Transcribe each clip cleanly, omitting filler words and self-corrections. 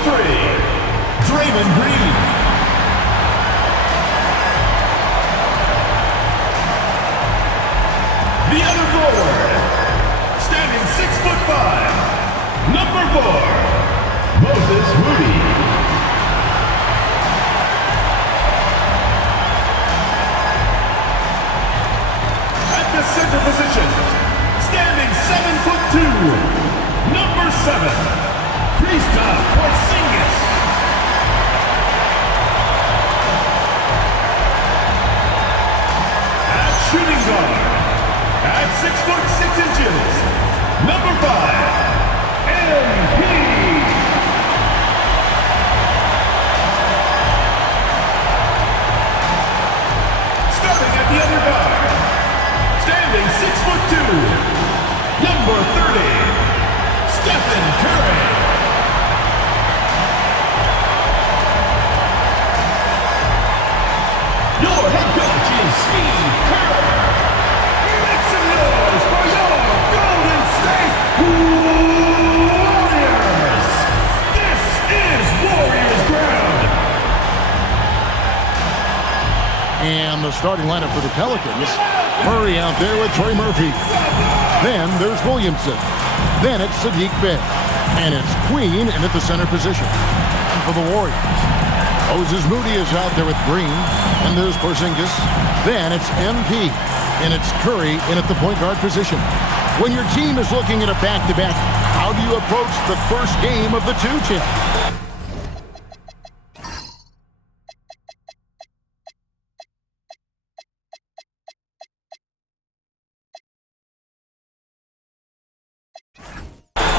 Draymond Green. The other forward, standing 6'5", number 4, Moses Moody. At the center position, standing 7'2", number 7, Kristaps Porzingis. At shooting guard, at 6'6", number 5, MP. Starting at the other guard, standing 6'2", number 30, Stephen Curry. Your head coach is Steve Kerr. Make some noise for your Golden State Warriors. This is Warriors ground. And the starting lineup for the Pelicans. Murray out there with Trey Murphy. Then there's Williamson. Then it's Saddiq Bey. And it's Queen in at the center position. And for the Warriors, Moses Moody is out there with Green. And there's Porzingis. Then it's MP. And it's Curry in at the point guard position. When your team is looking at a back-to-back, how do you approach the first game of the two-chip?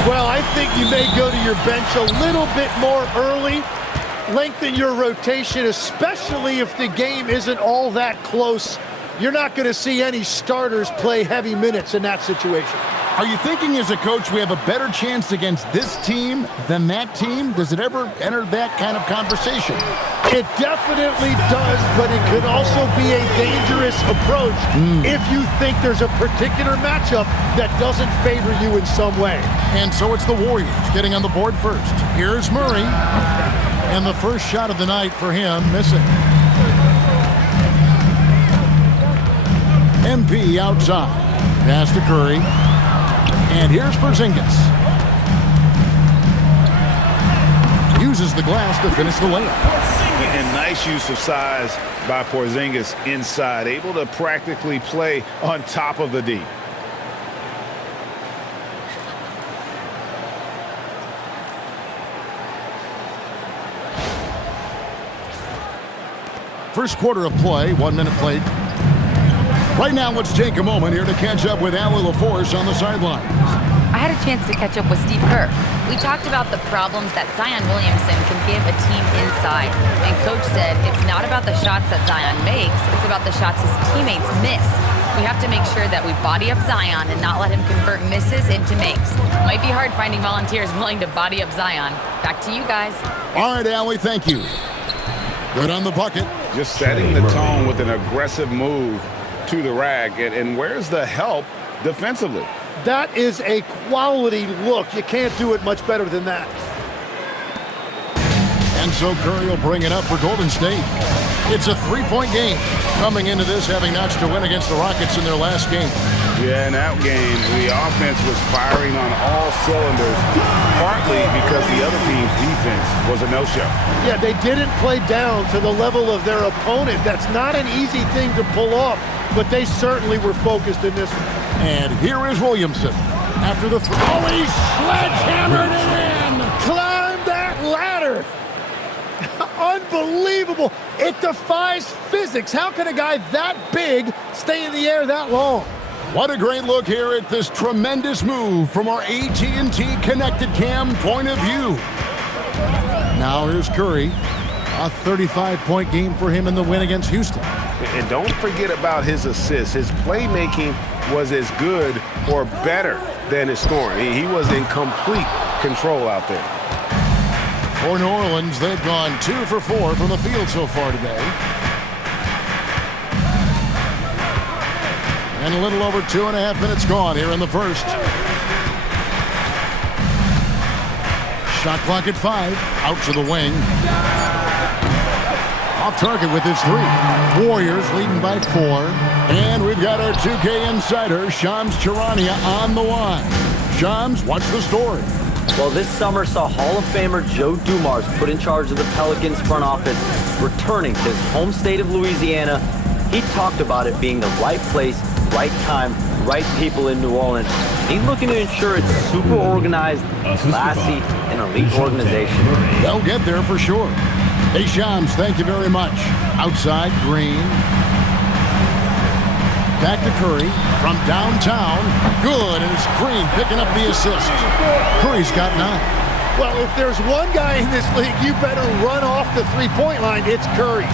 Well, I think you may go to your bench a little bit more early, lengthen your rotation, especially if the game isn't all that close. You're not going to see any starters play heavy minutes in that situation. Are you thinking as a coach we have a better chance against this team than that team? Does it ever enter that kind of conversation? It definitely does, but it could also be a dangerous approach if you think there's a particular matchup that doesn't favor you in some way. And so it's the Warriors getting on the board first. Here's Murray. And the first shot of the night for him, missing. MP outside. Pass to Curry. And here's Porzingis. Uses the glass to finish the layup. And nice use of size by Porzingis inside. Able to practically play on top of the D. First quarter of play, 1 minute played. Right now, let's take a moment here to catch up with Allie LaForce on the sideline. I had a chance to catch up with Steve Kerr. We talked about the problems that Zion Williamson can give a team inside. And Coach said it's not about the shots that Zion makes, it's about the shots his teammates miss. We have to make sure that we body up Zion and not let him convert misses into makes. Might be hard finding volunteers willing to body up Zion. Back to you guys. All right, Allie, thank you. Good on the bucket. Just setting the tone with an aggressive move to the rack. And where's the help defensively? That is a quality look. You can't do it much better than that. And so Curry will bring it up for Golden State. It's a three-point game. Coming into this, having notched a win against the Rockets in their last game. Yeah, in that game, the offense was firing on all cylinders, partly because the other team's defense was a no-show. Yeah, they didn't play down to the level of their opponent. That's not an easy thing to pull off, but they certainly were focused in this one. And here is Williamson. After the throw, oh, he sledgehammered it in! Climb that ladder! Unbelievable! It defies physics. How can a guy that big stay in the air that long? What a great look here at this tremendous move from our AT&T Connected Cam point of view. Now here's Curry. A 35-point game for him in the win against Houston. And don't forget about his assists. His playmaking was as good or better than his scoring. He was in complete control out there. For New Orleans, they've gone 2 for 4 from the field so far today. And a little over 2.5 minutes gone here in the first. Shot clock at 5. Out to the wing. Off target with his 3. Warriors leading by 4. And we've got our 2K insider, Shams Charania, on the line. Shams, what's the story? Well, this summer saw Hall of Famer Joe Dumars put in charge of the Pelicans front office, returning to his home state of Louisiana. He talked about it being the right place, right time, right people in New Orleans. He's looking to ensure it's super organized, classy, and elite organization. They'll get there for sure. Hey, Shams, thank you very much. Outside, Green. Back to Curry from downtown. Good, and it's Green picking up the assist. Curry's got 9. Well, if there's one guy in this league, you better run off the three-point line. It's Curry.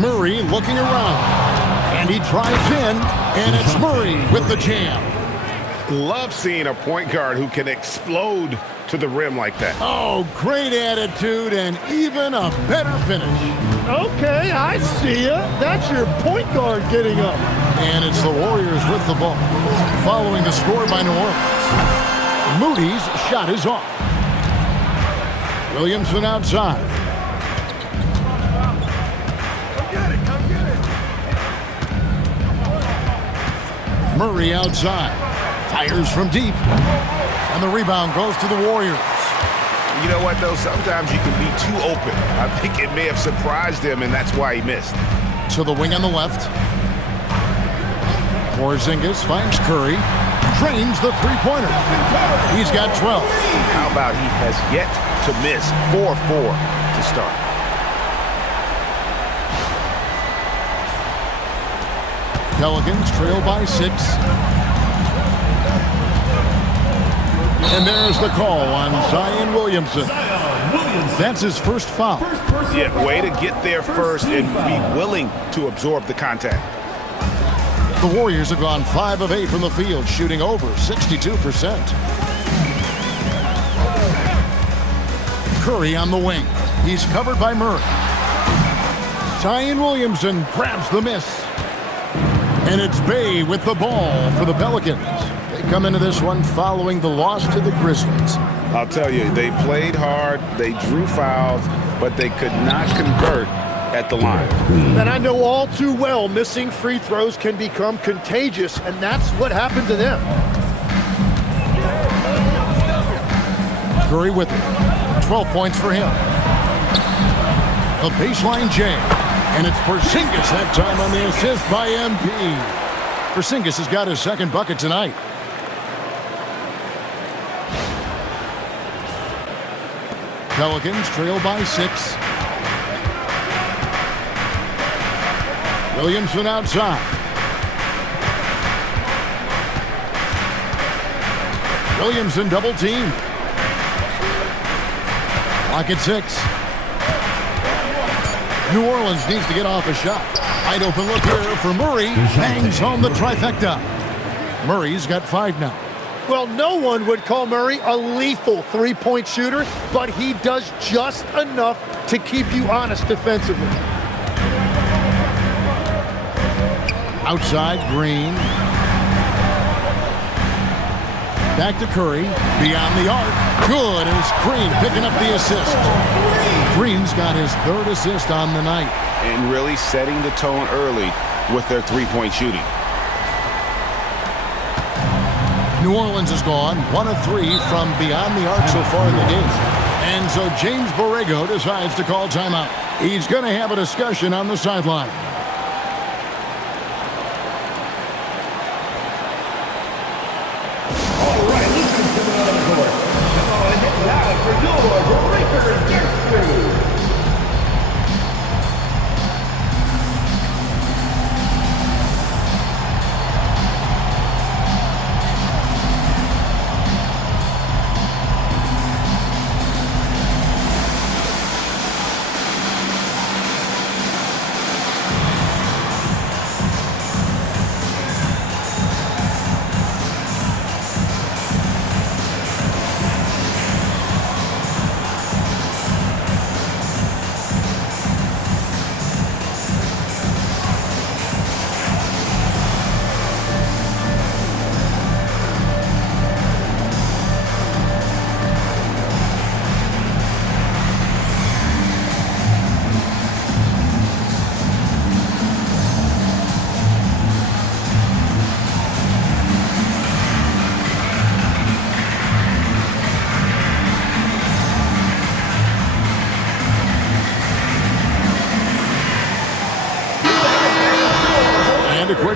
Murray looking around, and he drives in, and it's Murray with the jam. Love seeing a point guard who can explode to the rim like that. Oh, great attitude and even a better finish. Okay, I see ya. That's your point guard getting up. And it's the Warriors with the ball, following the score by New Orleans. Moody's shot is off. Williamson outside. Murray outside. Fires from deep. And the rebound goes to the Warriors. You know what, though? Sometimes you can be too open. I think it may have surprised him, and that's why he missed. To the wing on the left. Porzingis finds Curry. Drains the three-pointer. He's got 12. How about he has yet to miss 4-4 to start? Pelicans trail by 6. And there's the call on Zion Williamson. That's his first foul. Yeah, way to get there first and be willing to absorb the contact. The Warriors have gone 5 of 8 from the field, shooting over 62%. Curry on the wing. He's covered by Murray. Zion Williamson grabs the miss. And it's Bay with the ball for the Pelicans. They come into this one following the loss to the Grizzlies. I'll tell you, they played hard, they drew fouls, but they could not convert at the line. And I know all too well missing free throws can become contagious, and that's what happened to them. Curry with 12 points for him. A baseline jam. And it's Porzingis that time on the assist by MP. Porzingis has got his second bucket tonight. Pelicans trail by 6. Williamson outside. Williamson double teamed. Clock at 6. New Orleans needs to get off a shot. Wide open look here for Murray. Bangs home the trifecta. Murray's got 5 now. Well, no one would call Murray a lethal three-point shooter, but he does just enough to keep you honest defensively. Outside, Green. Back to Curry. Beyond the arc. Good, and it's Green picking up the assist. Green's got his 3rd assist on the night. And really setting the tone early with their three-point shooting. New Orleans has gone 1 of 3 from beyond the arc so far in the game. And so James Borrego decides to call timeout. He's going to have a discussion on the sideline. All right, listen to the court. Come on, get loud for your breaker dance crew.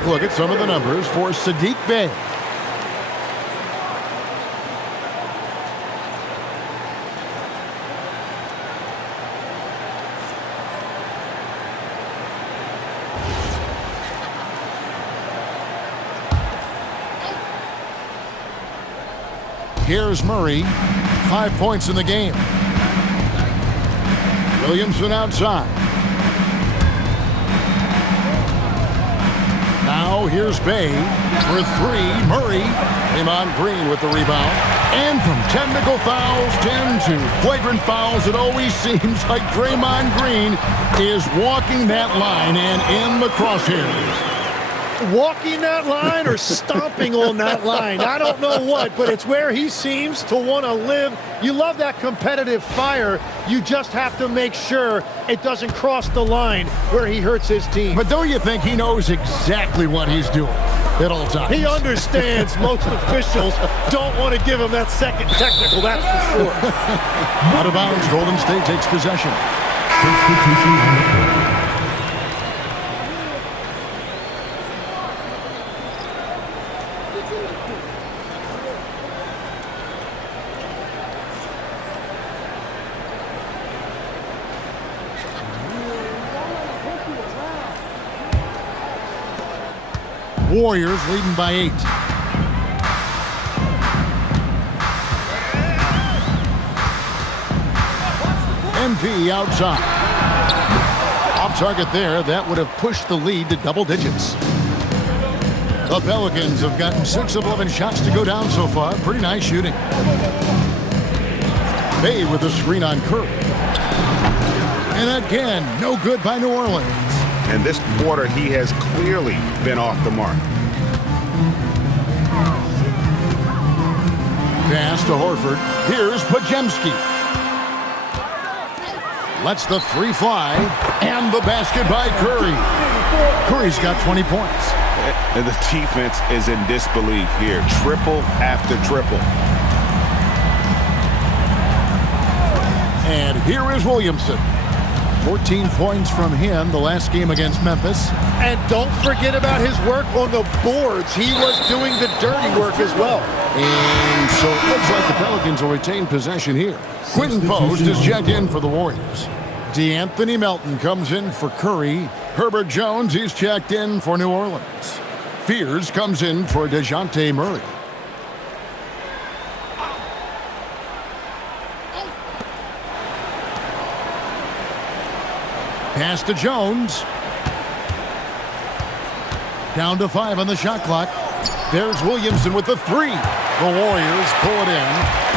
quick look at some of the numbers for Saddiq Bey. Here's Murray. 5 points in the game. Williamson outside. Now here's Bey for three. Murray. Draymond Green with the rebound. And from technical fouls, 10 to flagrant fouls, it always seems like Draymond Green is walking that line and in the crosshairs. Walking that line or stomping on that line. I don't know what, but it's where he seems to want to live. You love that competitive fire. You just have to make sure it doesn't cross the line where he hurts his team. But don't you think he knows exactly what he's doing at all times? He understands most officials don't want to give him that second technical, that's for sure. Out of bounds, Golden State takes possession. Substitution on the court. Warriors leading by 8. MP outside. Off target there. That would have pushed the lead to double digits. The Pelicans have gotten 6 of 11 shots to go down so far. Pretty nice shooting. Bey with a screen on Curry. And again, no good by New Orleans. And this quarter, he has clearly been off the mark. Pass to Horford. Here's Podziemski. Lets the three fly. And the basket by Curry. Curry's got 20 points. And the defense is in disbelief here. Triple after triple. And here is Williamson. 14 points from him the last game against Memphis. And don't forget about his work on the boards. He was doing the dirty work as well. And so it looks like the Pelicans will retain possession here. Quentin Post is checked in for the Warriors. DeAnthony Melton comes in for Curry. Herbert Jones is checked in for New Orleans. Fears comes in for DeJounte Murray. Pass to Jones. Down to 5 on the shot clock. There's Williamson with the three. The Warriors pull it in.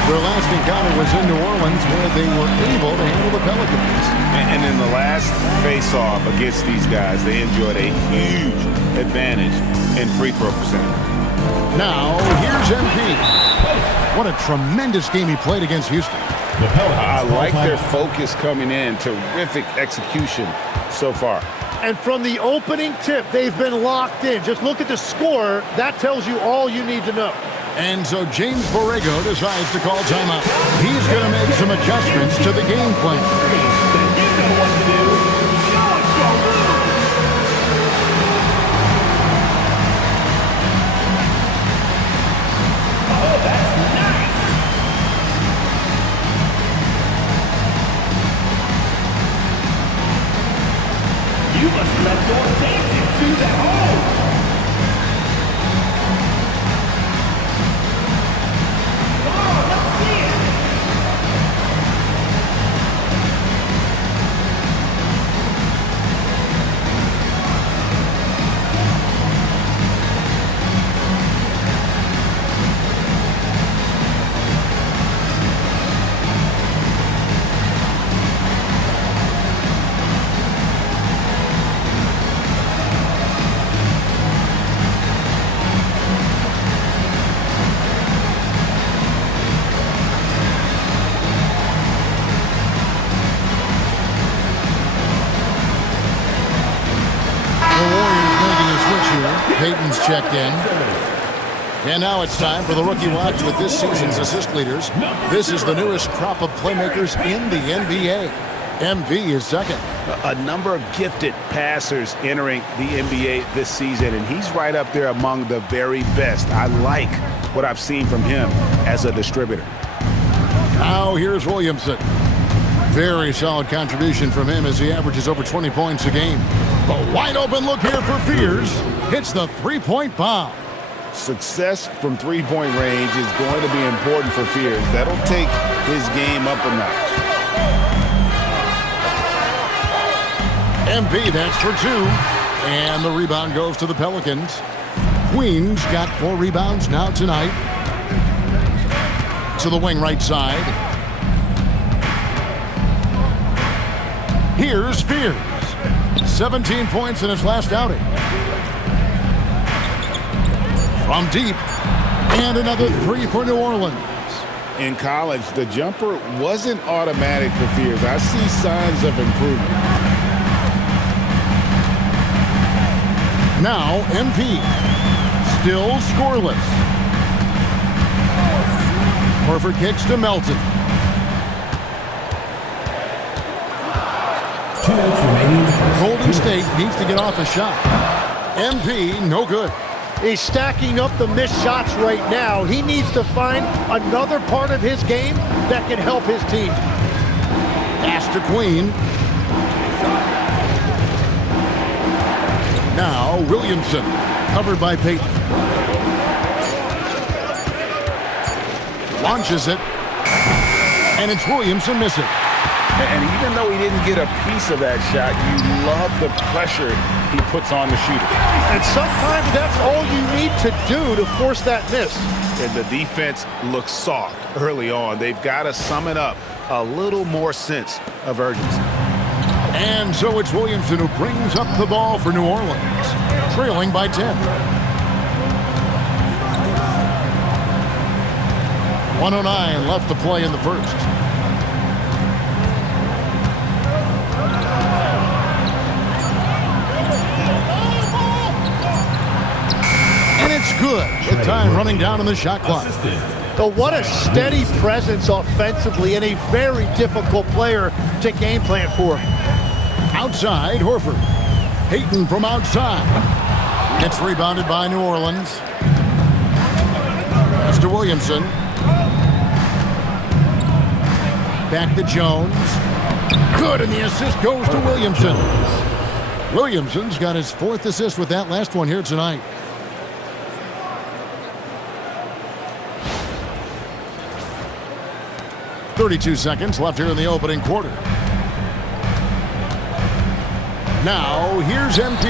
Their last encounter was in New Orleans where they were able to handle the Pelicans. And in the last face-off against these guys, they enjoyed a huge advantage in free throw percentage. Now, here's MP. What a tremendous game he played against Houston. I like their focus coming in. Terrific execution so far. And from the opening tip, they've been locked in. Just look at the score. That tells you all you need to know. And so James Borrego decides to call timeout. He's going to make some adjustments to the game plan. Then you know what to do. Show us your moves. Oh, that's nice. You must have left your dancing shoes at home. Come on, let's see it. Payton's checked in. And now it's time for the Rookie Watch with this season's assist leaders. This is the newest crop of playmakers in the NBA. MP is second. a number of gifted passers entering the NBA this season, and he's right up there among the very best. I like what I've seen from him as a distributor. Now here's Williamson. Very solid contribution from him as he averages over 20 points a game. The wide open look here for Fears. Hits the three-point bomb. Success from three-point range is going to be important for Fears. That'll take his game up a notch. MP, that's for 2. And the rebound goes to the Pelicans. Queens got 4 rebounds now tonight. To the wing right side. Here's Fears. 17 points in his last outing. From deep. And another 3 for New Orleans. In college, the jumper wasn't automatic for Fears. I see signs of improvement. Now MP. Still scoreless. Horford kicks to Melton. 2 minutes remaining. Golden State needs to get off a shot. MP, no good. He's stacking up the missed shots right now. He needs to find another part of his game that can help his team. Pass to Queen. Now Williamson, covered by Payton. Launches it. And it's Williamson missing. And even though he didn't get a piece of that shot, you love the pressure he puts on the shooter. And sometimes that's all you need to do to force that miss. And the defense looks soft early on. They've got to sum it up. A little more sense of urgency. And so it's Williamson who brings up the ball for New Orleans, trailing by 10. 1:09 left to play in the first. And it's good. The time running down on the shot clock. So what a steady presence offensively and a very difficult player to game plan for. Outside, Horford. Payton from outside. Gets rebounded by New Orleans. That's to Williamson. Back to Jones. Good, and the assist goes to Williamson. Williamson's got his 4th assist with that last one here tonight. .32 seconds left here in the opening quarter. Now, here's MP.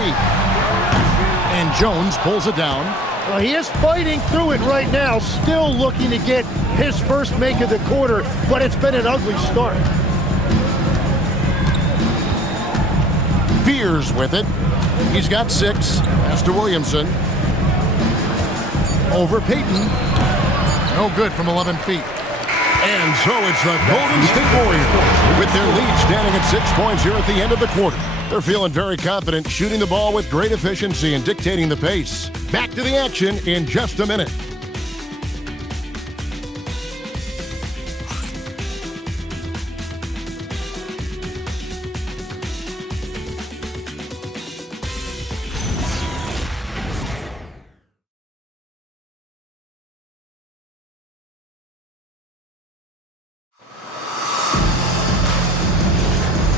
And Jones pulls it down. Well, he is fighting through it right now, still looking to get his first make of the quarter, but it's been an ugly start. Fears with it. He's got 6. Pass to Williamson. Over Payton. No good from 11 feet. And so it's the Golden State Warriors with their lead standing at 6 points here at the end of the quarter. They're feeling very confident, shooting the ball with great efficiency and dictating the pace. Back to the action in just a minute.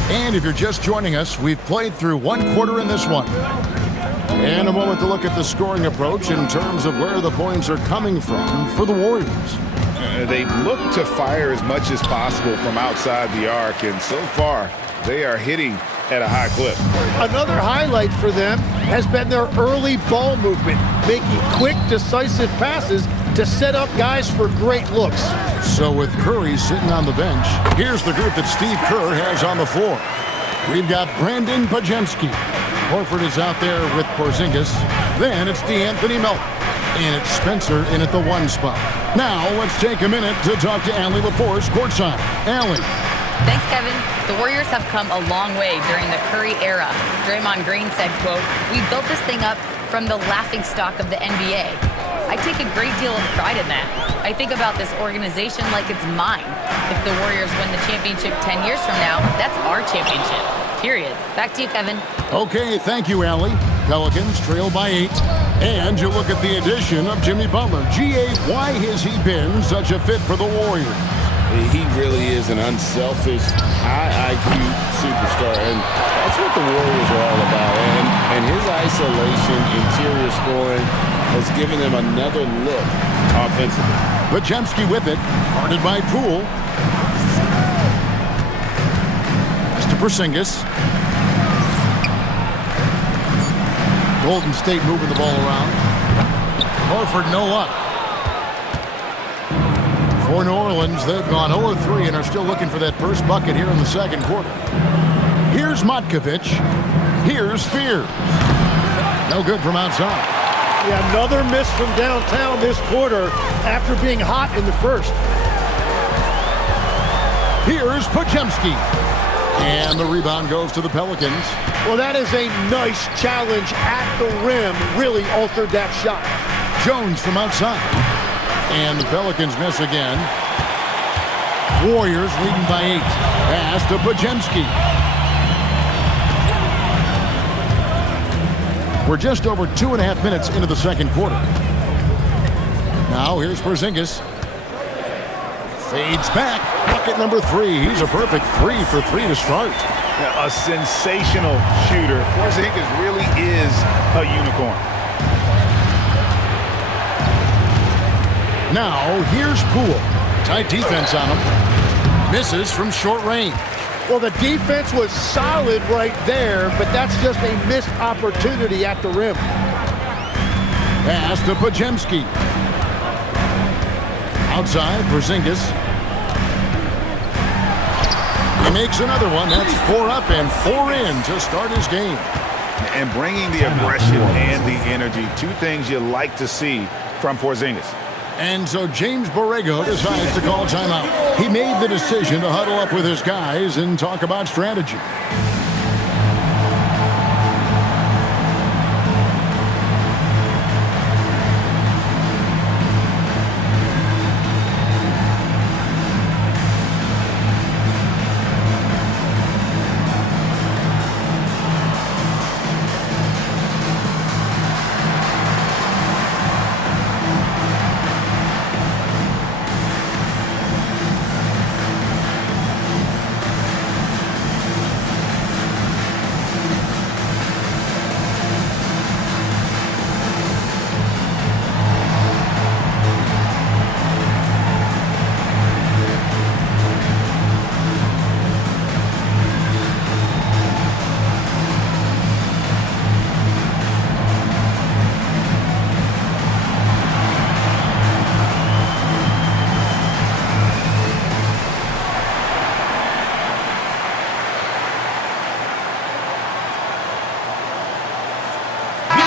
And if you're just joining us, we've played through 1 quarter in this one. And a moment to look at the scoring approach in terms of where the points are coming from for the Warriors. They've looked to fire as much as possible from outside the arc, and so far, they are hitting at a high clip. Another highlight for them has been their early ball movement, making quick, decisive passes to set up guys for great looks. So with Curry sitting on the bench, here's the group that Steve Kerr has on the floor. We've got Brandon Bajemski. Horford is out there with Porzingis. Then it's DeAnthony Melton. And it's Spencer in at the 1 spot. Now let's take a minute to talk to Allie LaForce courtside. Allie. Thanks, Kevin. The Warriors have come a long way during the Curry era. Draymond Green said, quote, "We built this thing up from the laughingstock of the NBA." I take a great deal of pride in that. I think about this organization like it's mine. If the Warriors win the championship 10 years from now, that's our championship. period. Back to you, Kevin. Okay, thank you, Allie. Pelicans trail by 8. And you look at the addition of Jimmy Butler. G.A., why has he been such a fit for the Warriors? He really is an unselfish, high IQ superstar, and that's what the Warriors are all about. And his isolation, interior scoring has given them another look offensively. Podziemski with it, guarded by Poole. That's to Porzingis. Golden State moving the ball around. Horford, no luck. For New Orleans, they've gone 0-3 and are still looking for that first bucket here in the second quarter. Here's Matkovic. Here's Fear. No good from outside. Yeah, another miss from downtown this quarter after being hot in the first. Here's Podziemski. And the rebound goes to the Pelicans. Well, that is a nice challenge at the rim. Really altered that shot. Jones from outside. And the Pelicans miss again. Warriors leading by 8. Pass to Podziemski. We're just over 2.5 minutes into the second quarter. Now here's Porzingis. Fades back. Bucket number 3. He's a perfect 3 for 3 to start. Yeah, a sensational shooter. Porzingis really is a unicorn. Now here's Poole. Tight defense on him. Misses from short range. Well, the defense was solid right there, but that's just a missed opportunity at the rim. Pass to Podziemski. Outside, Porzingis. He makes another one. That's 4 up and 4 in to start his game. And bringing the aggression and the energy, 2 things you like to see from Porzingis. And so James Borrego decides to call timeout. He made the decision to huddle up with his guys and talk about strategy.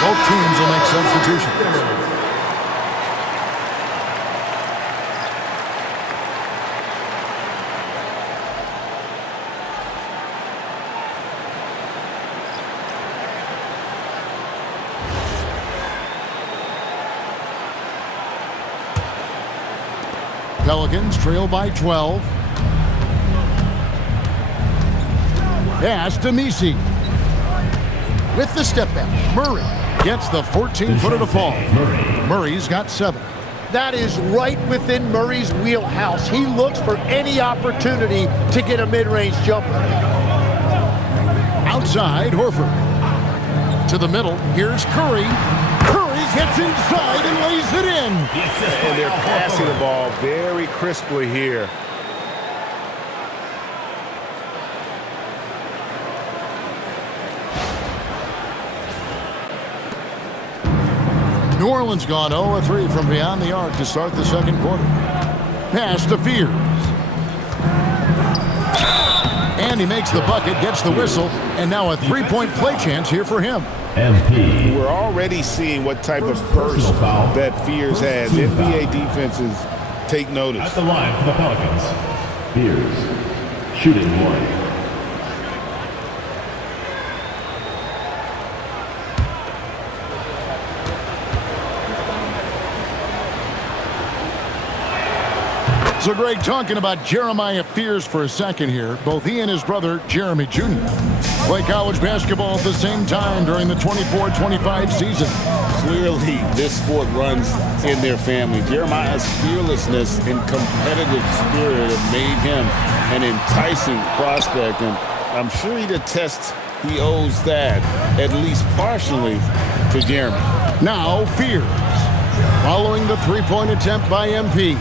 Both teams will make substitutions. Pelicans trail by 12. Pass to Messi. With the step back, Murray gets the 14-footer to fall. Murray's got 7. That is right within Murray's wheelhouse. He looks for any opportunity to get a mid-range jumper. Outside, Horford. To the middle, here's Curry. Curry gets inside and lays it in. And they're passing the ball very crisply here. New Orleans gone 0-3 from beyond the arc to start the second quarter. Pass to Fears. And he makes the bucket, gets the whistle, and now a 3-point play chance here for him. MP. We're already seeing what type of burst that Fears has. NBA defenses take notice. At the line for the Pelicans, Fears, shooting 1. So, Greg, talking about Jeremiah Fears for a second here, both he and his brother, Jeremy Jr., play college basketball at the same time during the 24-25 season. Clearly, this sport runs in their family. Jeremiah's fearlessness and competitive spirit have made him an enticing prospect, and I'm sure he'd attest he owes that, at least partially, to Jeremy. Now, Fears, following the three-point attempt by MP.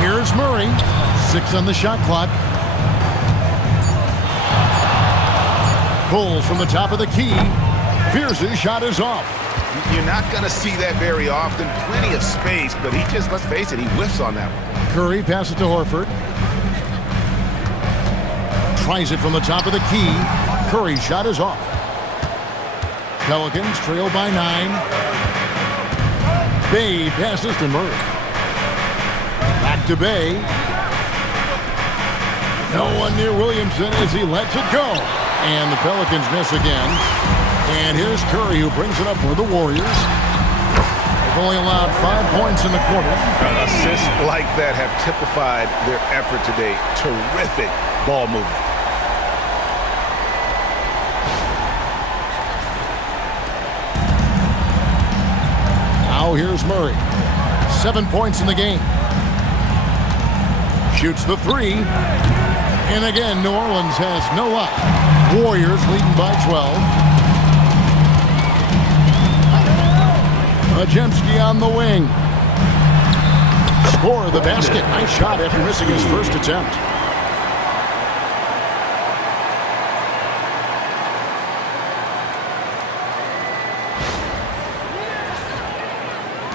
Here's Murray, 6 on the shot clock. Pulls from the top of the key. Fears' shot is off. You're not going to see that very often. Plenty of space, but he just, let's face it, he whiffs on that one. Curry passes to Horford. Tries it from the top of the key. Curry's shot is off. Pelicans trail by 9. Bay passes to Murray. Back to Bay. No one near Williamson as he lets it go. And the Pelicans miss again. And here's Curry, who brings it up for the Warriors. They've only allowed 5 points in the quarter. Assists like that have typified their effort today. Terrific ball movement. Now here's Murray. 7 points in the game. Shoots the 3. And again, New Orleans has no luck. Warriors leading by 12. Majemski on the wing. Score the basket. Nice shot after missing his first attempt.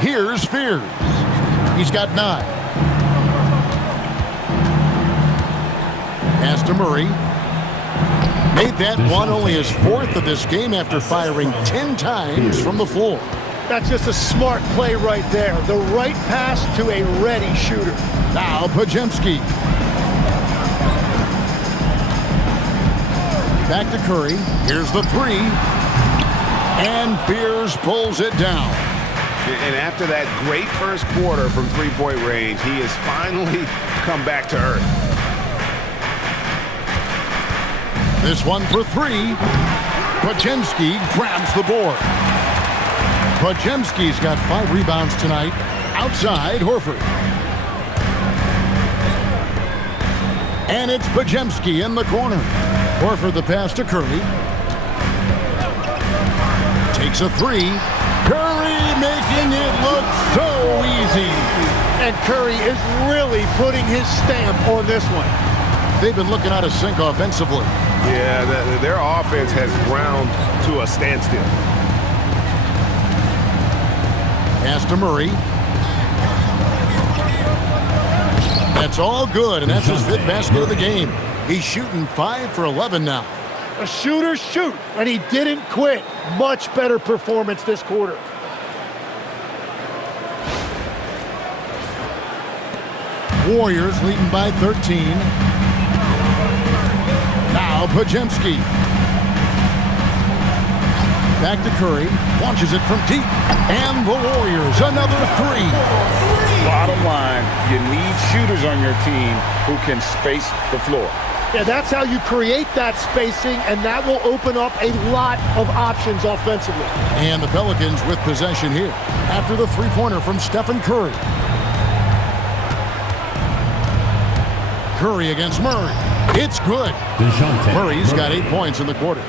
Here's Fears. He's got 9. Pass to Murray. Made that one only his 4th of this game after firing 10 times from the floor. That's just a smart play right there. The right pass to a ready shooter. Now Majemski. Back to Curry. Here's the 3. And Fears pulls it down. And after that great first quarter from three-point range, he has finally come back to earth. This one for 3. Majemski grabs the board. Majemski's got 5 rebounds tonight. Outside, Horford. And it's Majemski in the corner. Horford the pass to Curry. Takes a 3. Curry making it look so easy. And Curry is really putting his stamp on this one. They've been looking out of sync offensively. Yeah, their offense has ground to a standstill. Pass to Murray. That's all good, and that's his 5th basket of the game. He's shooting 5 for 11 now. A shooter shoot, and he didn't quit. Much better performance this quarter. Warriors leading by 13. Now Majemski. Back to Curry. Launches it from deep. And the Warriors, another 3. Bottom line, you need shooters on your team who can space the floor. Yeah, that's how you create that spacing, and that will open up a lot of options offensively. And the Pelicans with possession here after the 3-pointer from Stephen Curry. Curry against Murray. It's good. Murray's got 8 points in the quarter.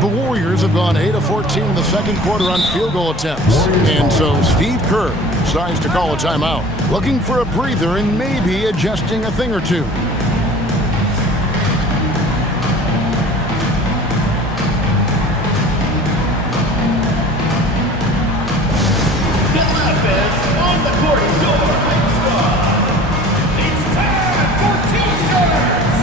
The Warriors have gone 8 of 14 in the second quarter on field goal attempts. And so Steve Kerr decides to call a timeout, looking for a breather and maybe adjusting a thing or two. On the court, your home squad. It's time for T-shirts.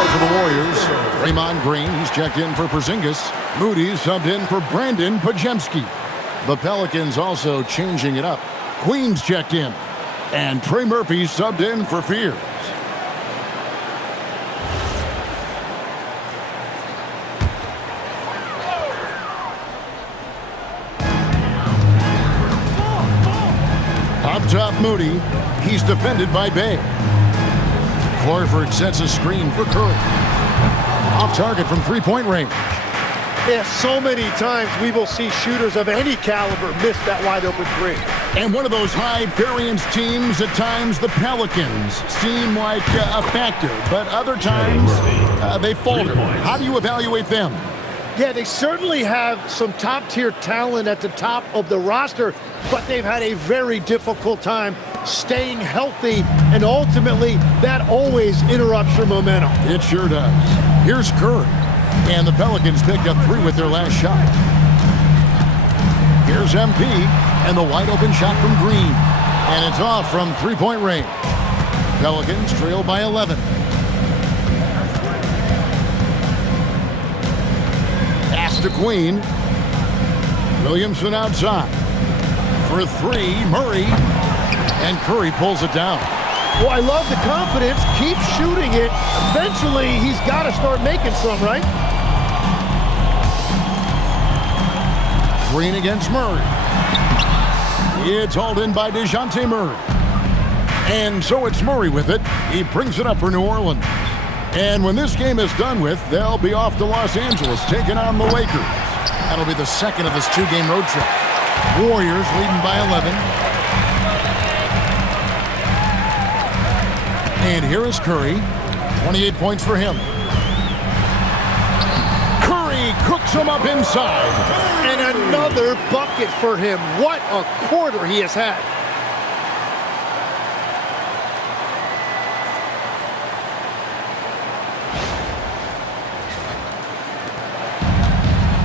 play for the Warriors. Draymond Green, he's checked in for Porzingis. Moody subbed in for Brandon Podziemski. The Pelicans also changing it up. Queen's checked in. And Trey Murphy subbed in for Fears. Up top, Moody. He's defended by Bay. Horford sets a screen for Curry. Off target from three-point range. Yeah, so many times we will see shooters of any caliber miss that wide-open three. And one of those high-variance teams, at times the Pelicans seem like a factor, but other times they falter. How do you evaluate them? Yeah, they certainly have some top-tier talent at the top of the roster, but they've had a very difficult time staying healthy, and ultimately that always interrupts your momentum. It sure does. Here's Curry, and the Pelicans picked up 3 with their last shot. Here's MP, and the wide-open shot from Green, and it's off from three-point range. Pelicans trail by 11. Pass to Queen. Williamson outside. For 3, Murray. And Curry pulls it down. Well, I love the confidence. Keep shooting it. Eventually, he's got to start making some, right? Green against Murray. It's hauled in by DeJounte Murray. And so it's Murray with it. He brings it up for New Orleans. And when this game is done with, they'll be off to Los Angeles, taking on the Lakers. That'll be the second of this 2-game road trip. Warriors leading by 11. And here is Curry. 28 points for him. Curry cooks him up inside. And another bucket for him. What a quarter he has had.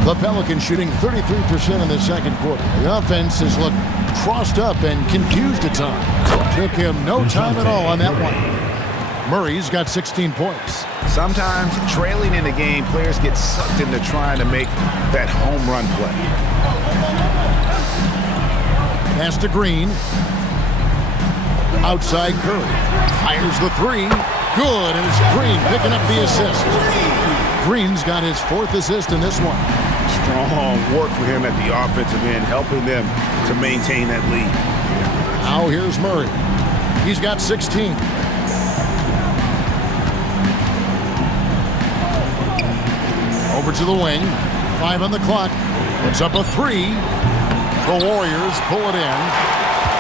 The Pelicans shooting 33% in the second quarter. The offense has looked crossed up and confused at times. Took him no time at all on that one. Murray's got 16 points. Sometimes trailing in a game, players get sucked into trying to make that home run play. Pass to Green. Outside Curry. Fires the 3. Good, and it's Green picking up the assist. Green's got his 4th assist in this one. Strong work for him at the offensive end, helping them to maintain that lead. Now here's Murray. He's got 16. Over to the wing. 5 on the clock. It's up a 3. The Warriors pull it in.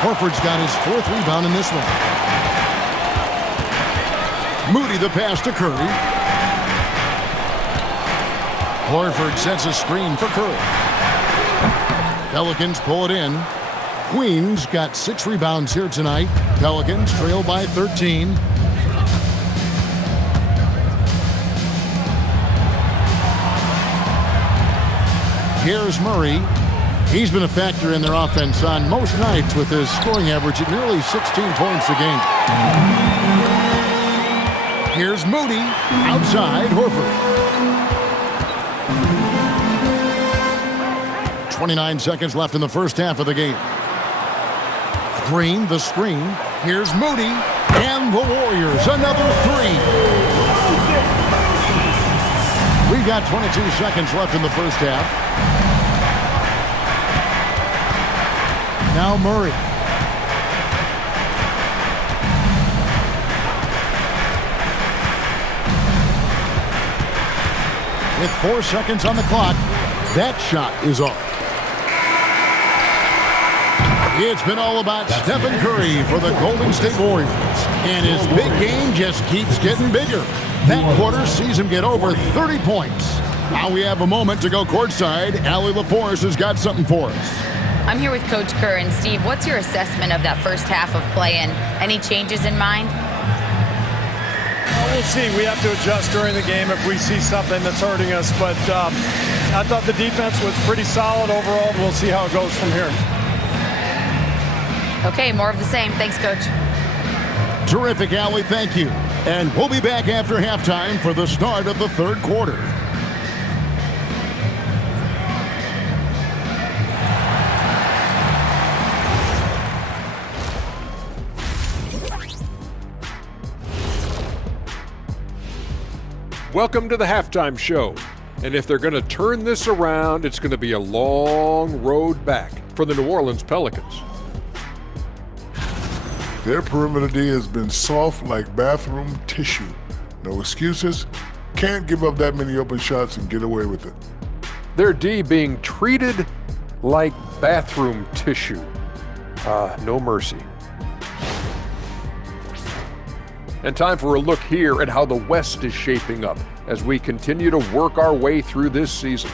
Horford's got his 4th rebound in this one. Moody the pass to Curry. Horford sets a screen for Curry. Pelicans pull it in. Queens got 6 rebounds here tonight. Pelicans trail by 13. Here's Murray. He's been a factor in their offense on most nights with his scoring average at nearly 16 points a game. Here's Moody. Outside, Horford. 29 seconds left in the first half of the game. Green, the screen. Here's Moody. And the Warriors, another 3. We've got 22 seconds left in the first half. Now Murray. With 4 seconds on the clock, that shot is off. It's been all about Stephen Curry for the Golden State Warriors. And his big game just keeps getting bigger. That quarter sees him get over 30 points. Now we have a moment to go courtside. Allie LaForce has got something for us. I'm here with Coach Kerr. And Steve, what's your assessment of that first half of play and any changes in mind? We'll see. We have to adjust during the game if we see something that's hurting us. But I thought the defense was pretty solid overall. We'll see how it goes from here. Okay, more of the same. Thanks, Coach. Terrific, Allie. Thank you. And we'll be back after halftime for the start of the third quarter. Welcome to the halftime show. And if they're going to turn this around, it's going to be a long road back for the New Orleans Pelicans. Their perimeter D has been soft like bathroom tissue. No excuses. Can't give up that many open shots and get away with it. Their D being treated like bathroom tissue. No mercy. And time for a look here at how the West is shaping up as we continue to work our way through this season.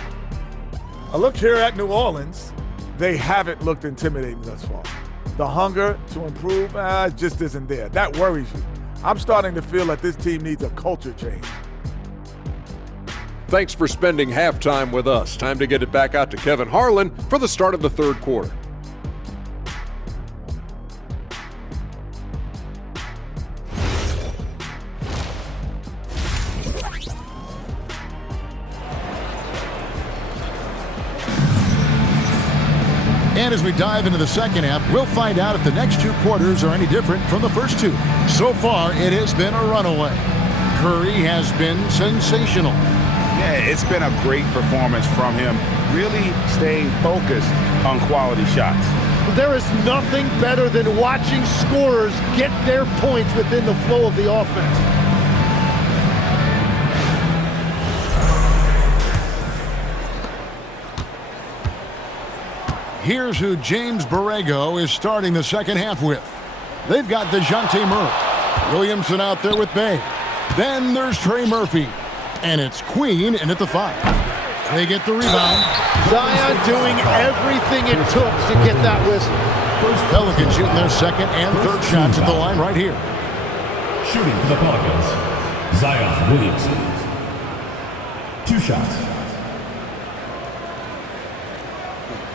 A look here at New Orleans, they haven't looked intimidating thus far. The hunger to improve just isn't there. That worries you. I'm starting to feel that this team needs a culture change. Thanks for spending halftime with us. Time to get it back out to Kevin Harlan for the start of the third quarter. And as we dive into the second half, we'll find out if the next two quarters are any different from the first two. So far, it has been a runaway. Curry has been sensational. Yeah, it's been a great performance from him. Really staying focused on quality shots. There is nothing better than watching scorers get their points within the flow of the offense. Here's who James Borrego is starting the second half with. They've got DeJounte Murray. Williamson out there with Bay. Then there's Trey Murphy. And it's Queen in at the 5. They get the rebound. Zion doing everything it took to get that whistle. Pelicans shooting their second and third shots at the line right here. Shooting for the Pelicans, Zion Williamson. 2 shots.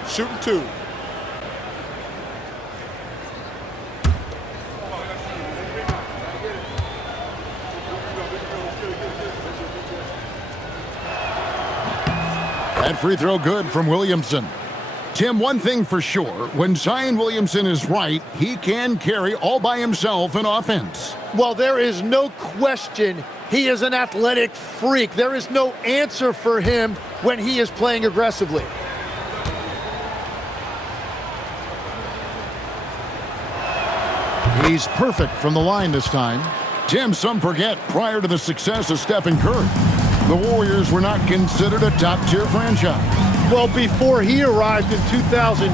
Shooting 2. That free throw good from Williamson. Tim, one thing for sure, when Zion Williamson is right, he can carry all by himself an offense. Well, there is no question he is an athletic freak. There is no answer for him when he is playing aggressively. He's perfect from the line this time. Tim, some forget, prior to the success of Stephen Curry, the Warriors were not considered a top-tier franchise. Well, before he arrived in 2009,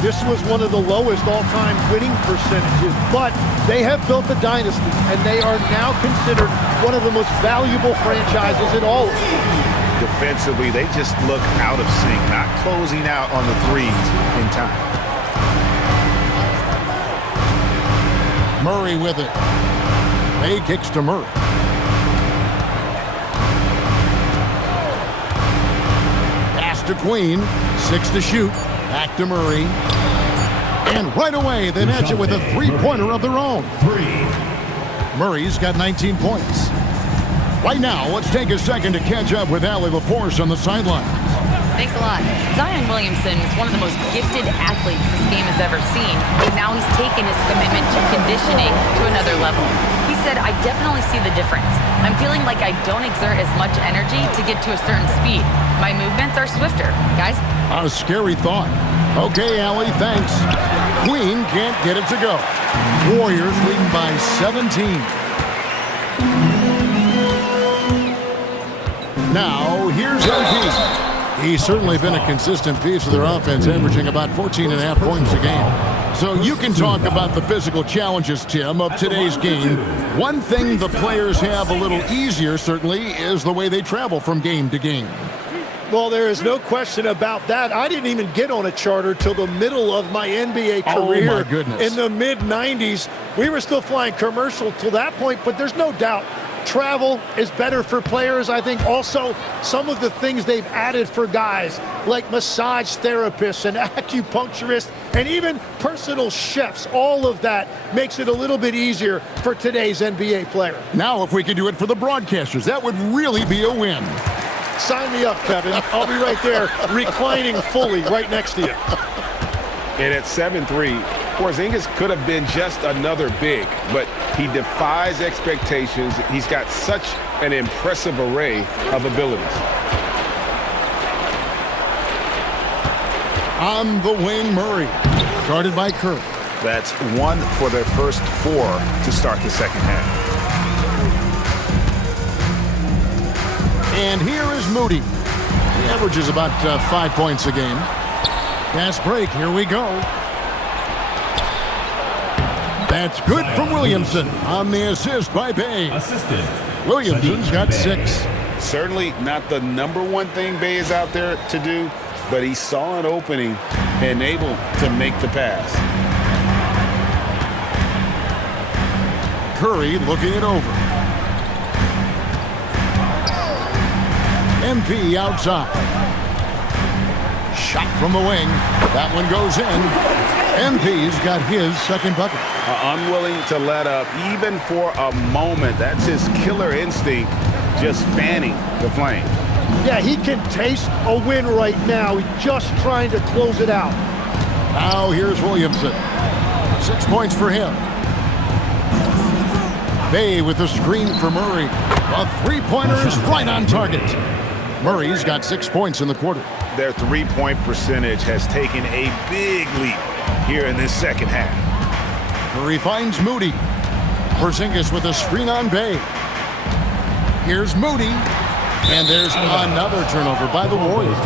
this was one of the lowest all-time winning percentages, but they have built a dynasty, and they are now considered one of the most valuable franchises in all of sports. Defensively, they just look out of sync, not closing out on the threes in time. Murray with it. May kicks to Murray. Pass to Queen. 6 to shoot. Back to Murray. And right away, they match it with a three-pointer of their own. 3. Murray's got 19 points. Right now, let's take a second to catch up with Allie LaForce on the sideline. Thanks a lot. Zion Williamson is one of the most gifted athletes this game has ever seen, and now he's taken his commitment to conditioning to another level. He said, I definitely see the difference. I'm feeling like I don't exert as much energy to get to a certain speed. My movements are swifter. Guys? A scary thought. Okay, Allie, thanks. Queen can't get it to go. Warriors leading by 17. Now, here's MP. He's certainly been a consistent piece of their offense, averaging about 14.5 points a game. So you can talk about the physical challenges, Tim, of today's game. One thing the players have a little easier, certainly, is the way they travel from game to game. Well, there is no question about that. I didn't even get on a charter till the middle of my NBA career. Oh, my goodness. In the mid-'90s. We were still flying commercial till that point, but there's no doubt travel is better for players. I think also some of the things they've added for guys like massage therapists and acupuncturists and even personal chefs, all of that makes it a little bit easier for today's NBA player. Now, if we could do it for the broadcasters, that would really be a win. Sign me up, Kevin. I'll be right there reclining fully right next to you. And at 7'3", Porzingis could have been just another big, but he defies expectations. He's got such an impressive array of abilities. On the wing, Murray, guarded by Kerr. That's 1 for their first 4 to start the second half. And here is Moody. He averages about 5 points a game. Fast break, here we go. That's good from Williamson on the assist by Bey. Williamson's got 6. Certainly not the #1 thing Bey is out there to do, but he saw an opening and able to make the pass. Curry looking it over. MP outside. Shot from the wing. That one goes in. MP's got his second bucket. Unwilling to let up even for a moment. That's his killer instinct, just fanning the flame. Yeah, he can taste a win right now. He's just trying to close it out. Now here's Williamson. 6 points for him. Bey with the screen for Murray. A three-pointer is right on target. Murray's got 6 points in the quarter. Their three-point percentage has taken a big leap here in this second half. Curry finds Moody. Porzingis with a screen on Bey. Here's Moody. And there's another turnover by the Warriors.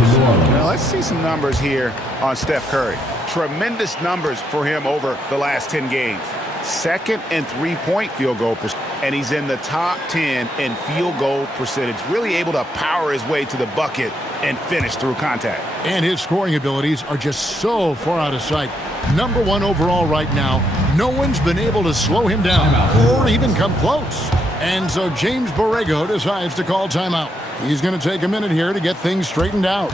Now let's see some numbers here on Steph Curry. Tremendous numbers for him over the last 10 games. Second and three-point field goal percentage. And he's in the top 10 in field goal percentage. Really able to power his way to the bucket and finish through contact. And his scoring abilities are just so far out of sight. #1 overall right now. No one's been able to slow him down or even come close. And so James Borrego decides to call timeout. He's going to take a minute here to get things straightened out.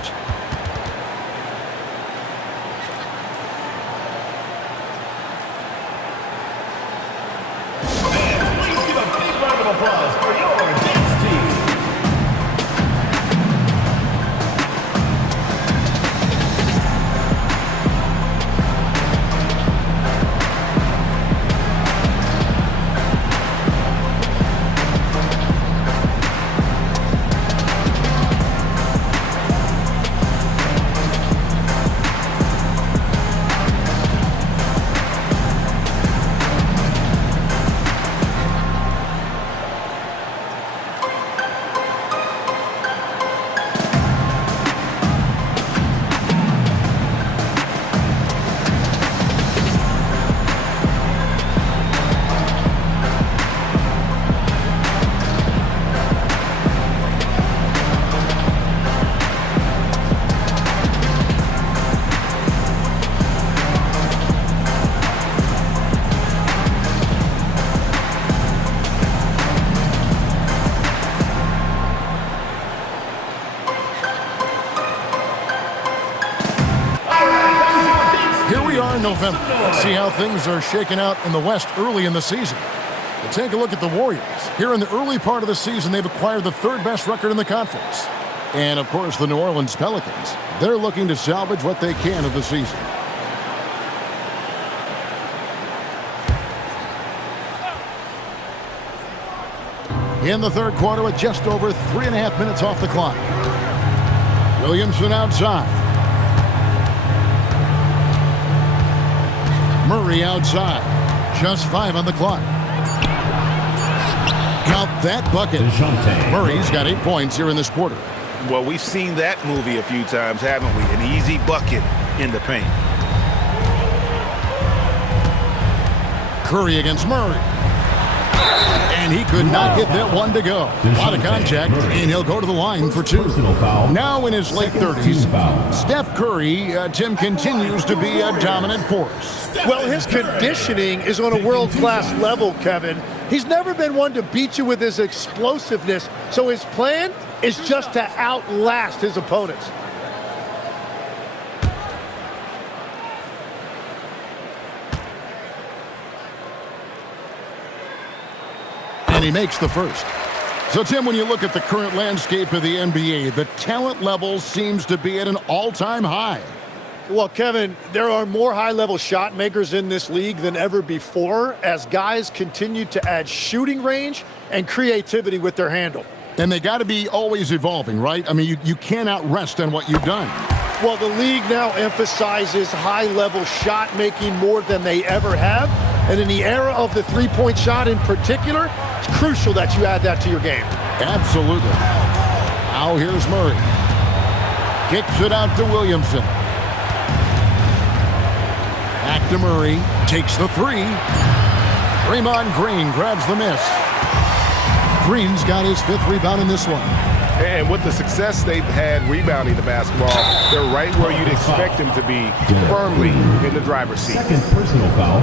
November. Let's see how things are shaking out in the West early in the season. But take a look at the Warriors. Here in the early part of the season, they've acquired the 3rd best record in the conference. And, of course, the New Orleans Pelicans. They're looking to salvage what they can of the season. In the third quarter with just over 3.5 minutes off the clock. Williamson outside. Murray outside. Just 5 on the clock. Count that bucket. Murray's got 8 points here in this quarter. Well, we've seen that movie a few times, haven't we? An easy bucket in the paint. Curry against Murray. And he could not get that one to go. A lot of contact, and he'll go to the line for 2. Now in his late 30s, Steph Curry, Tim, continues to be a dominant force. Well, his conditioning is on a world-class level, Kevin. He's never been one to beat you with his explosiveness, so his plan is just to outlast his opponents. And he makes the first. So, Tim, when you look at the current landscape of the NBA, the talent level seems to be at an all-time high. Well, Kevin, there are more high-level shot makers in this league than ever before as guys continue to add shooting range and creativity with their handle. And they got to be always evolving, right? I mean, you cannot rest on what you've done. Well, the league now emphasizes high-level shot making more than they ever have. And in the era of the three-point shot in particular, it's crucial that you add that to your game. Absolutely. Now here's Murray. Kicks it out to Williamson. Back to Murray. Takes the 3. Draymond Green grabs the miss. Green's got his 5th rebound in this one. And with the success they've had rebounding the basketball, they're right where you'd expect them to be, firmly in the driver's seat. Second personal foul.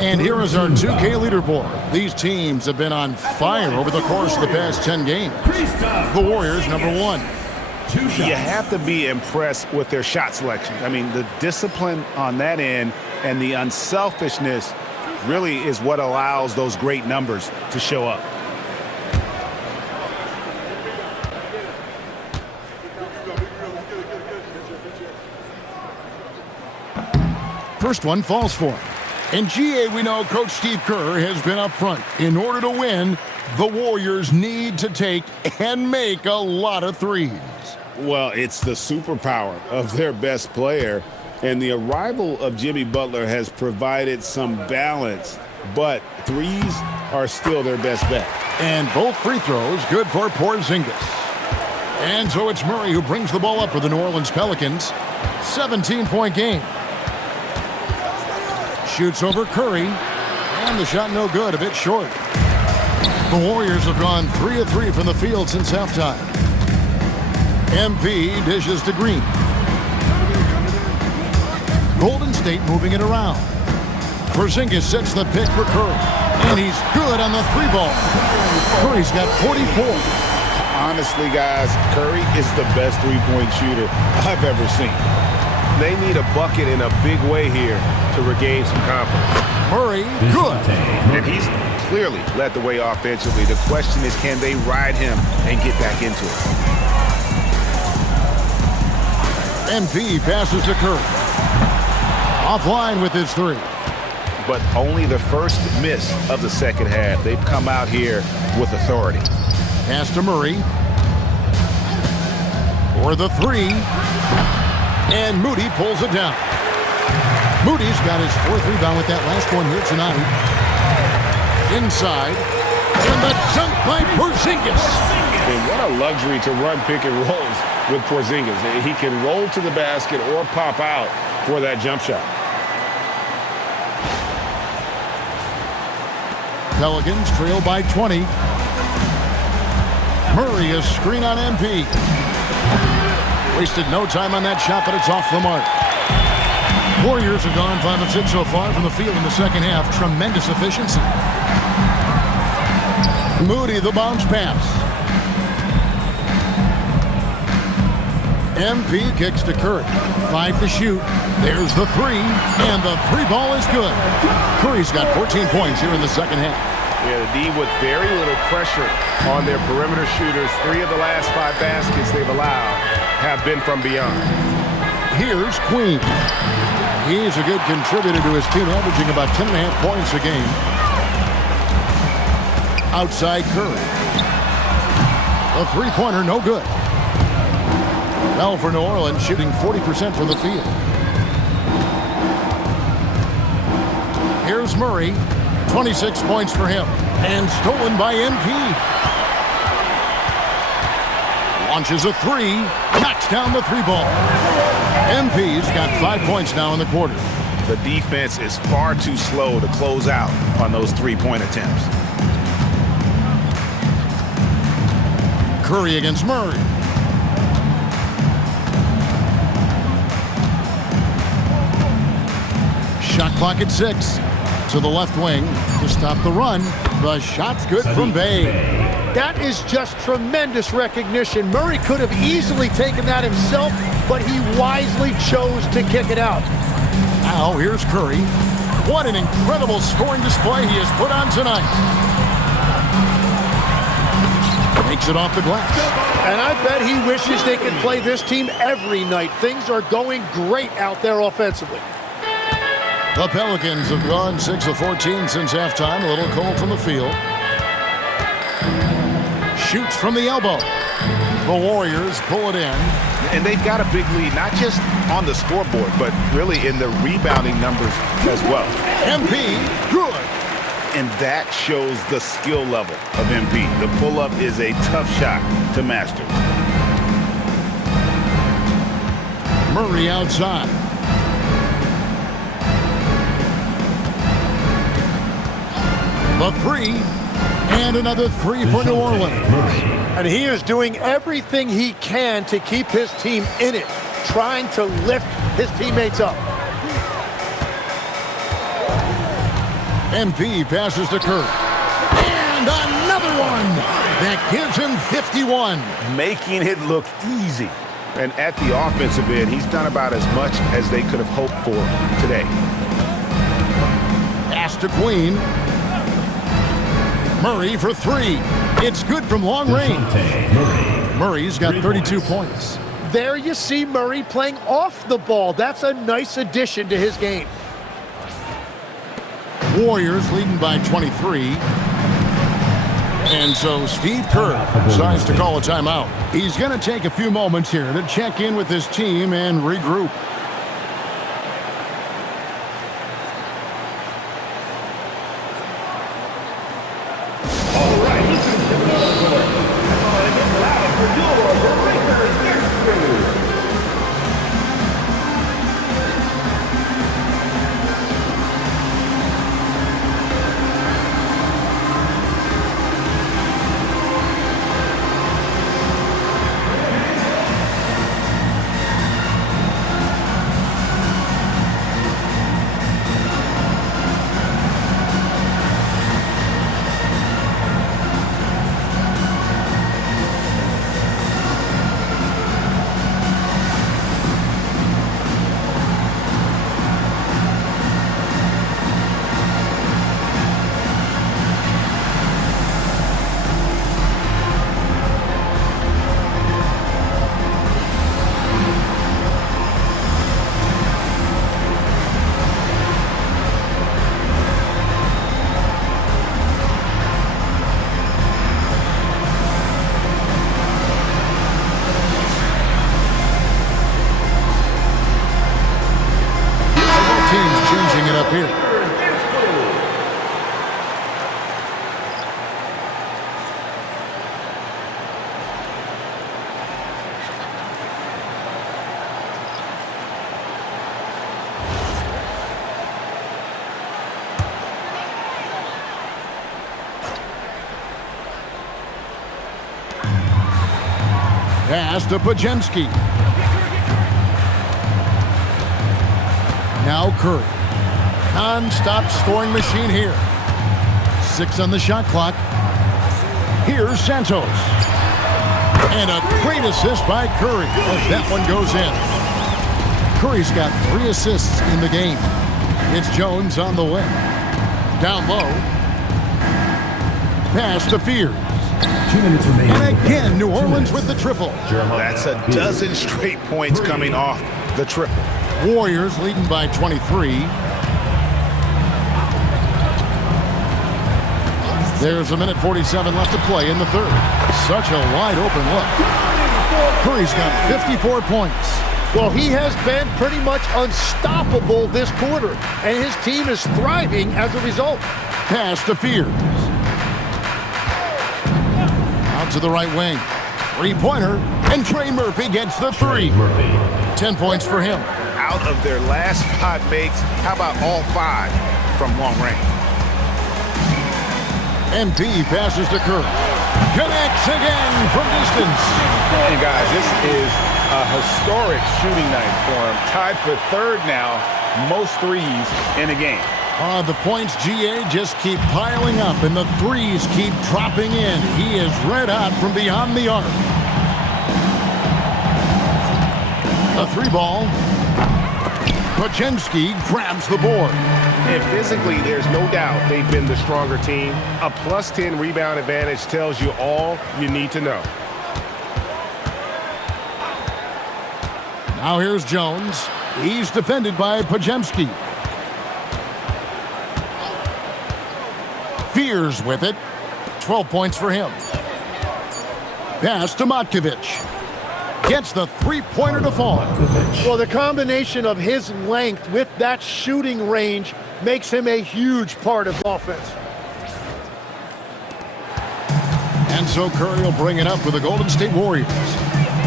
And here is our 2K leaderboard. These teams have been on fire over the course of the past 10 games. The Warriors, number 1. You have to be impressed with their shot selection. I mean, the discipline on that end and the unselfishness really is what allows those great numbers to show up. First one falls for him. In GA, we know Coach Steve Kerr has been up front. In order to win, the Warriors need to take and make a lot of threes. Well, it's the superpower of their best player, and the arrival of Jimmy Butler has provided some balance, but threes are still their best bet. And both free throws good for Porzingis. And so it's Murray who brings the ball up for the New Orleans Pelicans. 17-point game. Shoots over Curry, and the shot no good, a bit short. The Warriors have gone 3 of 3 from the field since halftime. MP dishes to Green. Golden State moving it around. Porzingis sets the pick for Curry, and he's good on the 3-ball. Curry's got 44. Honestly, guys, Curry is the best three-point shooter I've ever seen. They need a bucket in a big way here to regain some confidence. Murray, good. And he's clearly led the way offensively. The question is, can they ride him and get back into it? MP passes to Curry. Offline with his 3. But only the first miss of the second half. They've come out here with authority. Pass to Murray. For the 3. And Moody pulls it down. Moody's got his 4th rebound with that last one here tonight. Inside. And the dunk by Porzingis. And what a luxury to run pick and rolls with Porzingis. He can roll to the basket or pop out for that jump shot. Pelicans trail by 20. Murray a screen on MP. Wasted no time on that shot, but it's off the mark. Warriors have gone 5 of 6 so far from the field in the second half. Tremendous efficiency. Moody, the bounce pass. MP kicks to Curry. 5 to shoot. There's the 3, and the 3-ball is good. Curry's got 14 points here in the second half. Yeah, the D with very little pressure on their perimeter shooters. 3 of the last 5 baskets they've allowed have been from beyond. Here's Queen. He's a good contributor to his team, averaging about 10.5 points a game. Outside Curry. A 3-pointer, no good. Well, for New Orleans, shooting 40% from the field. Here's Murray. 26 points for him. And stolen by MP. Launches a 3. Knocks down the 3-ball. MP's got 5 points now in the quarter. The defense is far too slow to close out on those 3-point attempts. Curry against Murray. Shot clock at 6. To the left wing to stop the run. The shot's good from Bay. That is just tremendous recognition. Murray could have easily taken that himself, but he wisely chose to kick it out. Now here's Curry. What an incredible scoring display he has put on tonight. Takes it off the glass. And I bet he wishes they could play this team every night. Things are going great out there offensively. The Pelicans have gone 6 of 14 since halftime. A little cold from the field. Shoots from the elbow. The Warriors pull it in. And they've got a big lead, not just on the scoreboard, but really in the rebounding numbers as well. MP, good. And that shows the skill level of MP. The pull-up is a tough shot to master. Murray outside. The 3, and another 3 for New Orleans. And he is doing everything he can to keep his team in it, trying to lift his teammates up. MP passes to Curry. And another one that gives him 51. Making it look easy. And at the offensive end, he's done about as much as they could have hoped for today. Pass to Queen. Murray for 3. It's good from long range. Murray's got 32 points. There you see Murray playing off the ball. That's a nice addition to his game. Warriors leading by 23. And so Steve Kerr decides to call a timeout. He's going to take a few moments here to check in with his team and regroup. Pass to Podziemski. Now Curry. Non-stop scoring machine here. 6 on the shot clock. Here's Santos. And a great assist by Curry as that one goes in. Curry's got 3 assists in the game. It's Jones on the wing. Down low. Pass to Fears. 2 minutes remaining. And again, New Orleans with the triple. That's a dozen straight points coming off the triple. Warriors leading by 23. There's 1:47 left to play in the third. Such a wide open look. Curry's got 54 points. Well, he has been pretty much unstoppable this quarter, and his team is thriving as a result. Pass to Fears. Out to the right wing. 3-pointer, and Trey Murphy gets the 3. 10 points for him. Out of their last 5 makes, how about all 5 from long range? MP passes to Curry. Connects again from distance. And guys, this is a historic shooting night for him. Tied for third now, most threes in a game. The points, GA, just keep piling up, and the threes keep dropping in. He is red hot from beyond the arc. A three ball. Podziemski grabs the board. And physically, there's no doubt they've been the stronger team. A plus 10 rebound advantage tells you all you need to know. Now here's Jones. He's defended by Podziemski. Fears with it. 12 points for him. Pass to Matkovic. Gets the three-pointer to fall. Well, the combination of his length with that shooting range makes him a huge part of offense. And so Curry will bring it up for the Golden State Warriors.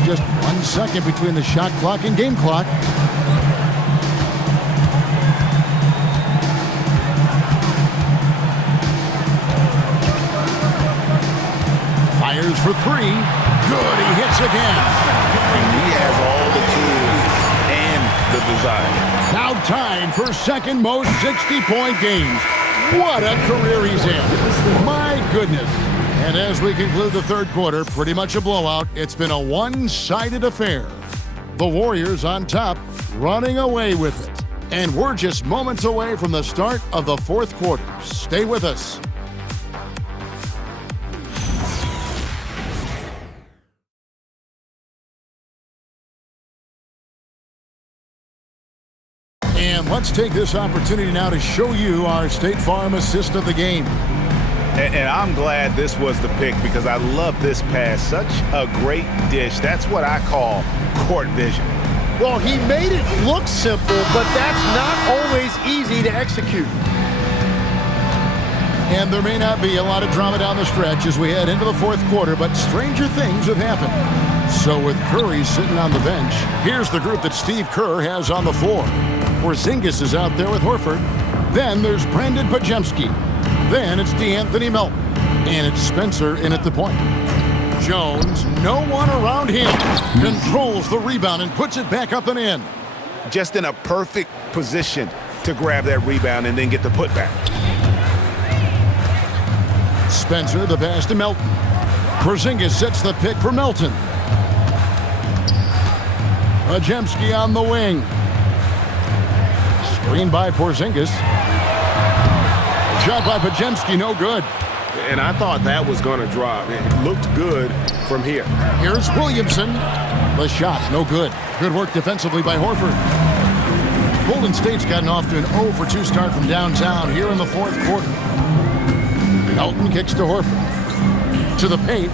Just 1 second between the shot clock and game clock. Fires for three. Good, he hits again. And he has all the tools and the desire. Now tied for second most 60-point games. What a career he's in. My goodness. And as we conclude the third quarter, pretty much a blowout. It's been a one-sided affair. The Warriors on top, running away with it. And we're just moments away from the start of the fourth quarter. Stay with us. And let's take this opportunity now to show you our State Farm assist of the game. And I'm glad this was the pick because I love this pass. Such a great dish. That's what I call court vision. Well, he made it look simple, but that's not always easy to execute. And there may not be a lot of drama down the stretch as we head into the fourth quarter, but stranger things have happened. So with Curry sitting on the bench, here's the group that Steve Kerr has on the floor. Porzingis is out there with Horford. Then there's Brandon Podziemski. Then it's DeAnthony Melton. And it's Spencer in at the point. Jones, no one around him, controls the rebound and puts it back up and in. Just in a perfect position to grab that rebound and then get the putback. Spencer, the pass to Melton. Porzingis sets the pick for Melton. Podziemski on the wing. Screen by Porzingis. Shot by Podziemski, no good. And I thought that was going to drop. It looked good from here. Here's Williamson. The shot, no good. Good work defensively by Horford. Golden State's gotten off to an 0-for-2 start from downtown here in the fourth quarter. Melton kicks to Horford. To the paint.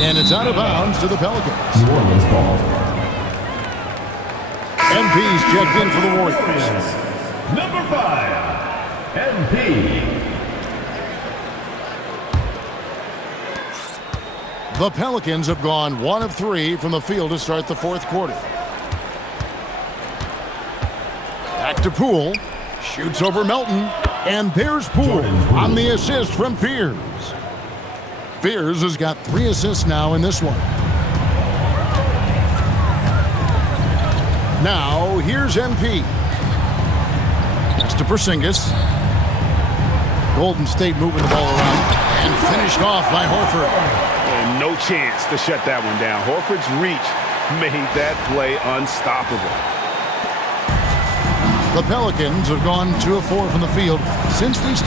And it's out of bounds to the Pelicans. New Orleans ball. MP's checked in for the Warriors. Number 5, MP. The Pelicans have gone 1 of 3 from the field to start the fourth quarter. Back to Poole. Shoots over Melton. And there's Poole on the assist from Fears. Fears has got 3 assists now in this one. Now, here's MP. Next to Porzingis. Golden State moving the ball around. And finished off by Horford. And no chance to shut that one down. Horford's reach made that play unstoppable. The Pelicans have gone 2 of 4 from the field since we